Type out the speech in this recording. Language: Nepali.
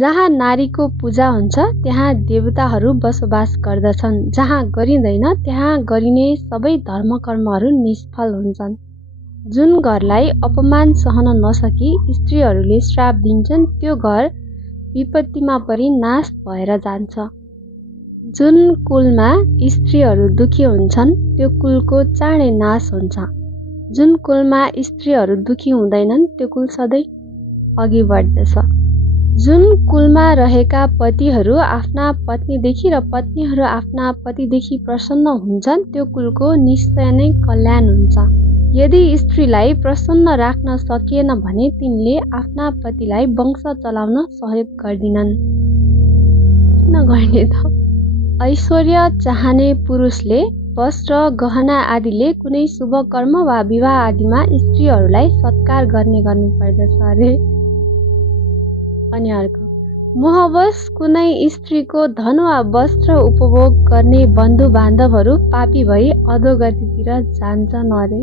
जहाँ नारीको पूजा हुन्छ त्यहाँ देवताहरू बसोबास गर्दछन्। जहाँ गरिँदैन त्यहाँ गरिने सबै धर्मकर्महरू निष्फल हुन्छन्। जुन घरलाई अपमान सहन नसकी स्त्रीहरूले श्राप दिन्छन् त्यो घर विपत्तिमा परि नाश भएर जान्छ। जुन कुलमा स्त्रीहरू दुखी हुन्छन् त्यो कुलको चाँडै नाश हुन्छ। जुन कुलमा स्त्रीहरू दुखी हुँदैनन् त्यो कुल सधैँ अघि बढ्दछ। जुन कुलमा रहेका पतिहरू आफ्ना पत्नीदेखि र पत्नीहरू आफ्ना पतिदेखि प्रसन्न हुन्छन् त्यो कुलको निश्चय नै कल्याण हुन्छ। यदि स्त्रीलाई प्रसन्न राख्न सकिएन भने तिनले आफ्ना पतिलाई वंश चलाउन सहयोग गर्दिनन्। किन गर्ने त? ऐश्वर्य चाहने पुरुषले वस्त्र गहना आदिले कुनै शुभ कर्म वा विवाह आदिमा स्त्रीहरूलाई सत्कार गर्नुपर्दछ अरे। अनि अर्को, मोहवश कुनै स्त्रीको धन वा वस्त्र उपभोग गर्ने बन्धु बान्धवहरू पापी भई अधोगतितिर जान्छन् अरे।